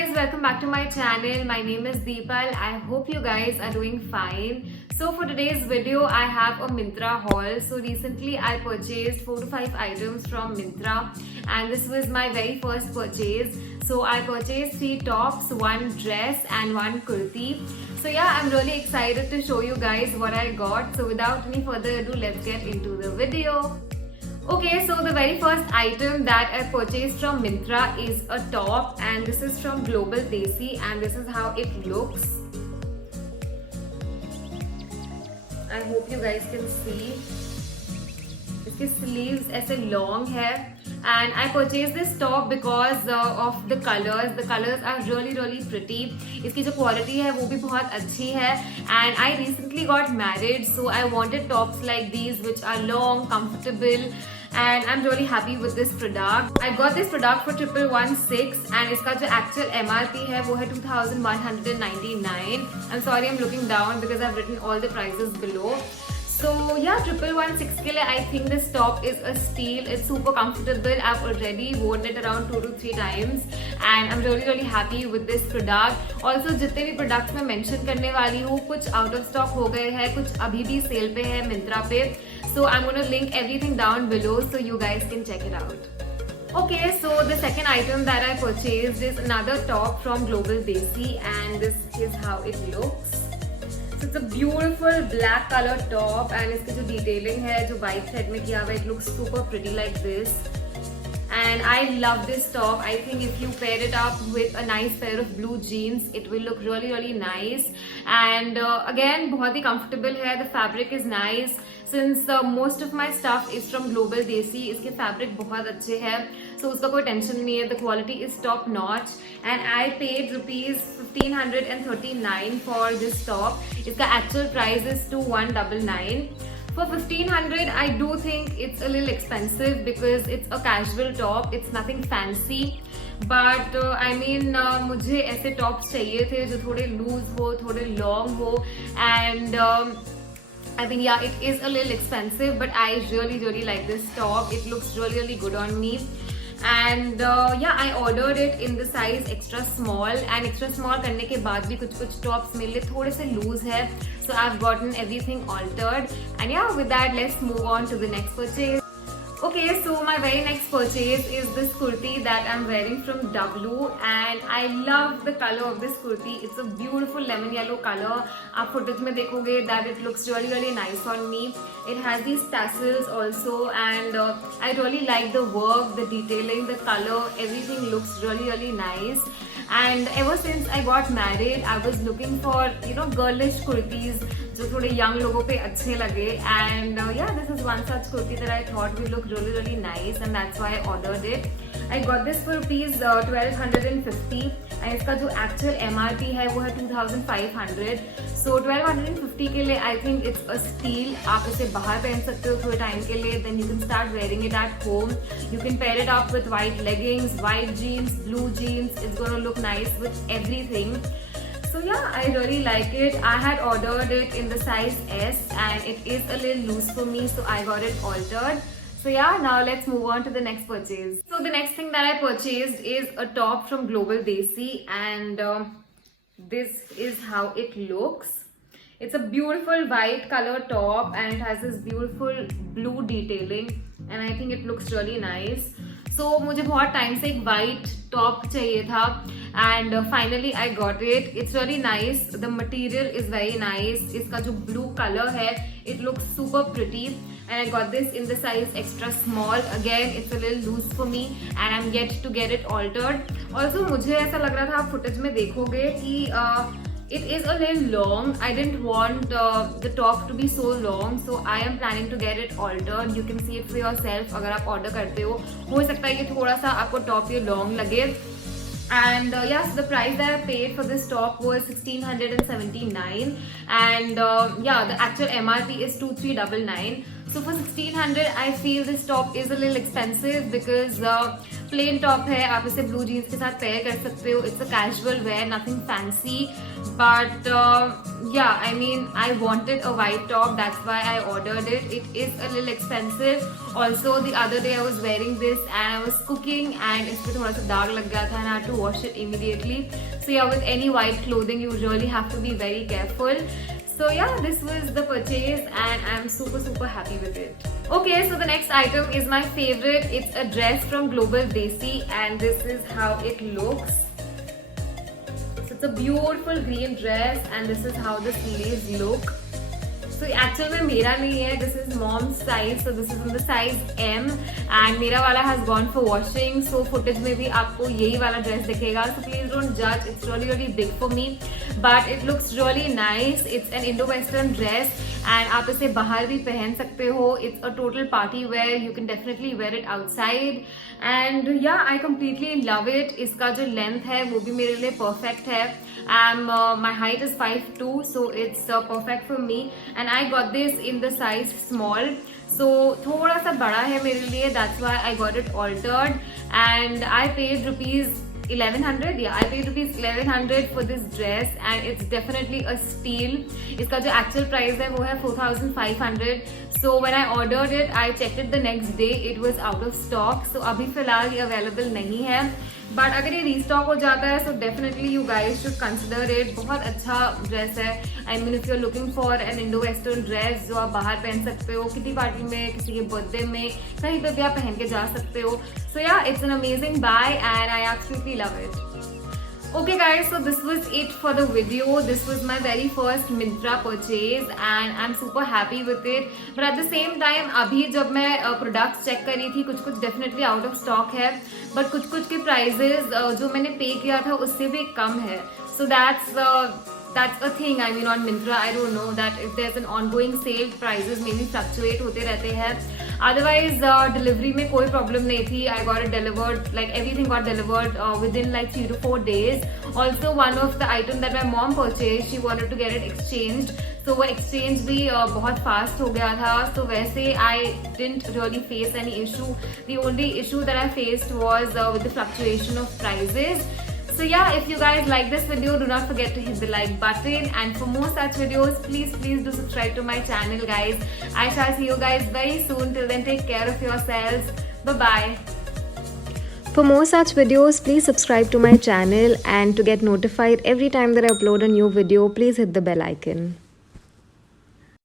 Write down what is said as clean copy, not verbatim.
guys, welcome back to my channel. My name is Deepal. I hope you guys are doing fine. So for today's video, I have a Myntra haul. So recently I purchased 4 to 5 items from Myntra and this was my very first purchase. So I purchased 3 tops, 1 dress and 1 kurti. So yeah, I'm really excited to show you guys what I got. So without any further ado, let's get into the video. Okay, so the very first item that I purchased from Myntra is a top and this is from Global Desi and this is how it looks. I hope you guys can see. इसके sleeves ऐसे long है and I purchased this top because of the colors. The colors are really pretty. इसकी जो quality है वो भी बहुत अच्छी है and I recently got married so I wanted tops like these which are long, comfortable and I'm really happy with this product. I got this product for 1116 and इसका जो actual MRP है वो है 2199. I'm sorry I'm looking down because I've written all the prices below. So yeah, 1116 के लिए I think this top is a steal. It's super comfortable. I've already worn it around 2 to 3 times and I'm really happy with this product. Also जितने भी products मैं mention करने वाली हूँ कुछ out of stock हो गए हैं, कुछ अभी भी sale पे है Myntra पे. So I'm going to link everything down below so you guys can check it out. Okay, so the second item that I purchased is another top from Global Desi and this is how it looks. So it's a beautiful black color top and इसकी जो detailing है जो white thread में किया हुआ है, it looks super pretty like this. And I love this top. I think if you pair it up with a nice pair of blue jeans, it will look really nice. And again, बहुत ही comfortable है. The fabric is nice. Since most of my stuff is from Global Desi, इसके fabric बहुत अच्छे हैं. So उसका कोई tension नहीं है. The quality is top notch. And I paid rupees 1539 for this top. इसका actual price is 2199. For 1500, I do think it's a little expensive because it's a casual top. It's nothing fancy. But I mean, मुझे ऐसे tops चाहिए थे जो थोड़े loose हो, थोड़े long हो, and I mean, yeah, it is a little expensive, but I really like this top. It looks really good on me. And yeah, I ordered it in the size extra small and extra small करने के बाद भी कुछ tops मेरे लिए थोड़े से loose है. So I've gotten everything altered. And yeah, with that, let's move on to the next purchase. Okay, so my very next purchase is this kurti that I'm wearing from W and I love the color of this kurti. It's a beautiful lemon yellow color. आप footage में देखोगे that it looks really nice on me. It has these tassels also and I really like the work, the detailing, the color, everything looks really nice. And ever since I got married, I was looking for girlish kurtis जो थोड़े young लोगों पे अच्छे लगे and yeah, this is one such kurti that I thought would look really nice and that's why I ordered it. I got this for rupees 1250 and इसका जो actual MRP है वो है 2500. So 1250 के लिए I think it's a steal. आप इसे बाहर पहन सकते हो थोड़े time के लिए. Then you can start wearing it at home. You can pair it up with white leggings, white jeans, blue jeans. It's gonna look nice with everything. So yeah, I really like it. I had ordered it in the size S and it is a little loose for me, so I got it altered. So yeah, now let's move on to the next purchase. So the next thing that I purchased is a top from Global Desi and this is how it looks. It's a beautiful white color top and it has this beautiful blue detailing and I think it looks really nice. So मुझे बहुत time से एक white top चाहिए था and finally I got it. It's really nice. The material is very nice. इसका जो blue color है, it looks super pretty and I got this in the size extra small. Again, it's a little loose for me and I'm yet to get it altered. Also मुझे ऐसा लग रहा था आप footage में देखोगे कि it is a little long. I didn't want the top to be so long, so I am planning to get it altered. You can see it for yourself. अगर आप order करते हो सकता है कि थोड़ा सा आपको top ये long लगे. And yeah, so the price that I paid for this top was 1679 and yeah, the actual MRP is 2399. So for 1600 I feel this top is a little expensive because plain top है, आप इसे blue jeans के साथ pair कर सकते हो. It's a casual wear, nothing fancy, but yeah, I mean, I wanted a white top, that's why I ordered it. It is a little expensive. Also the other day I was wearing this and I was cooking and इस पे थोड़ा सा दाग लग गया था and I had to wash it immediately. So yeah, with any white clothing you really have to be very careful. So yeah, this was the purchase and I'm super happy with it. Okay, so the next item is my favorite. It's a dress from Global Desi and this is how it looks. So it's a beautiful green dress and this is how the sleeves look. So actually में मेरा नहीं है, this is mom's size, so this is in the size M and मेरा वाला has gone for washing, so footage में भी आपको यही वाला dress दिखेगा, so please don't judge, it's really big for me, but it looks really nice. It's an Indo-Western dress and आप इसे बाहर भी पहन सकते हो. It's a total party wear, you can definitely wear it outside and yeah, I completely love it. इसका जो length है वो भी मेरे लिए perfect है. My height is 5'2", so it's perfect for me and I got this in the size small, so थोड़ा सा बड़ा है मेरे लिए, that's why I got it altered and I paid rupees 1100. Yeah, I paid rupees 1100 for this dress and it's definitely a steal. इसका जो actual price है वो है 4500. So when I ordered it, I checked it the next day. It was out of stock. So अभी फिलहाल ये available नहीं है. बट अगर ये रीस्टॉक हो जाता है so definitely you guys should consider it. बहुत अच्छा ड्रेस है. I mean if you are looking for an Indo western dress जो आप बाहर पहन सकते हो, किसी पार्टी में, किसी के बर्थडे में, कहीं पे भी आप पहन के जा सकते हो. So yeah, it's an amazing buy and I absolutely love it. Okay guys, so this was it for the video. This was my very first Myntra purchase and I'm super happy with it. But at the same time, अभी जब मैं products check कर रही थी, कुछ definitely out of stock है, but कुछ के prices जो मैंने pay किया था उससे भी कम है. So that's a thing. I mean on Myntra, I don't know that if there's an ongoing sale, prices maybe fluctuate होते रहते हैं. Otherwise delivery में कोई problem नहीं थी. I got it delivered, like everything got delivered within like 3 to 4 days. Also one of the item that my mom purchased, she wanted to get it exchanged. So वो exchange भी बहुत fast हो गया था. So वैसे I didn't really face any issue. The only issue that I faced was with the fluctuation of prices. So yeah, if you guys like this video, do not forget to hit the like button and for more such videos, please do subscribe to my channel guys. I shall see you guys very soon. Till then, take care of yourselves. Bye bye. For more such videos, please subscribe to my channel and to get notified every time that I upload a new video, please hit the bell icon.